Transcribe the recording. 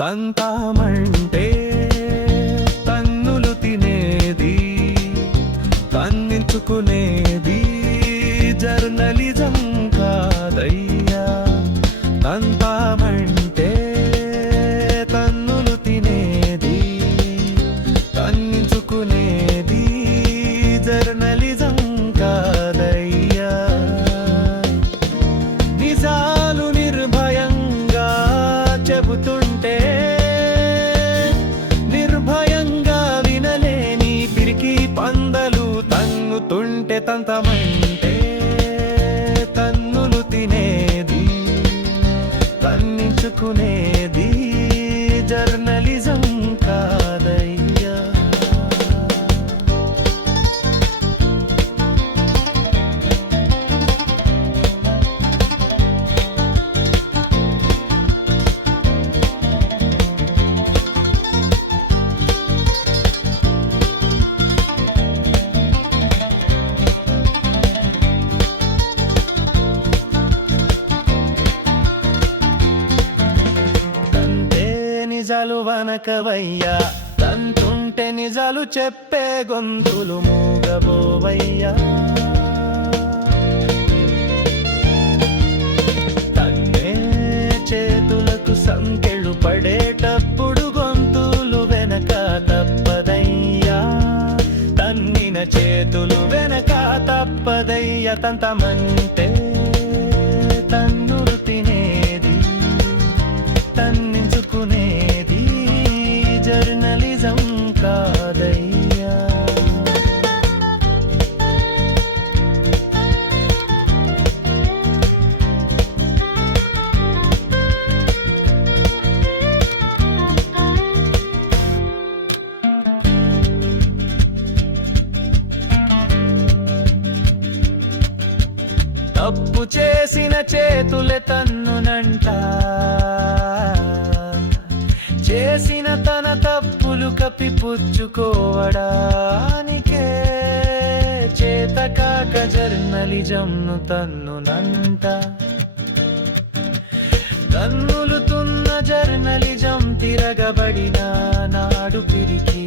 తంతామంటే తన్నులు తినేది తన్నించుకునేది జర్నలిజం కాదయ్యా. తంతామంటే పందలు తన్నుతుంటే తంతమంటే తన్నులు తినేది తన్నించుకునేది. నిజాలు వనకవయ్యా. తంతుంటే నిజాలు చెప్పే గొంతులు మూగబోవయ్యా. తన్నే చేతులకు సంకెళ్ళు పడేటప్పుడు గొంతులు వెనక తప్పదయ్యా. తన్నిన చేతులు వెనక తప్పదయ్య. తంత మంచి తప్పు చేసిన చేతులే తన్నునంట చేసిన తన తప్పులు కప్పిపుచ్చుకోవడానికే చేతకాక జర్నలిజంను తన్నునంట తన్నులుతున్న జర్నలిజం తిరగబడిన నాడు పిరికి.